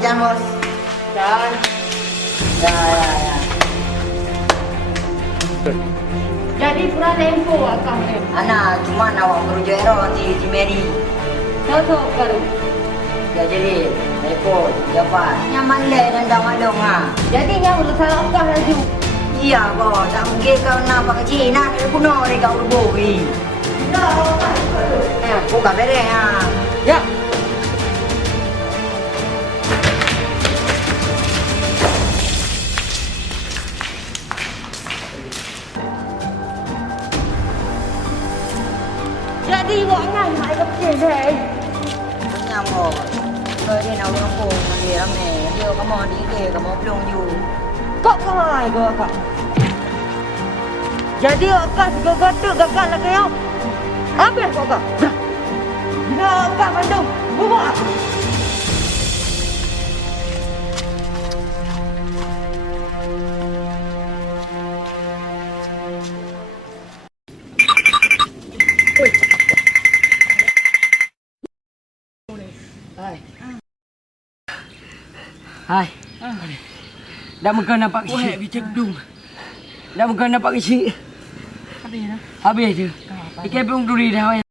kerjaan bos. Dan Ya. jadi pura tempo akan Anak cuma awak kerja ero di Mary. Toto baru. Ya jadi repot, dapat nyaman le dan dah malung ha. Jadi yang urusan apa lagi? Iya bos, tak mungkin kau nak pakai Cina ni kuno ni kau boi. Ya, apa itu? Buka bere ha. Ya. Jadi bọn ngày mãi gặp chuyện thế. Nhà bos. Kau dia nak orang pun dia ramai. Dia kamu di dia kamu belum you. Kok kemana kau kak? Jadi kak gagal tu gagal lah kau. Apa kau kak? Bila kak Bandung, buat. Hai. Dah makan nampak kecil. Bicara gedung. Dah makan nampak kecil. Habis tu. Ikan pun duri dah.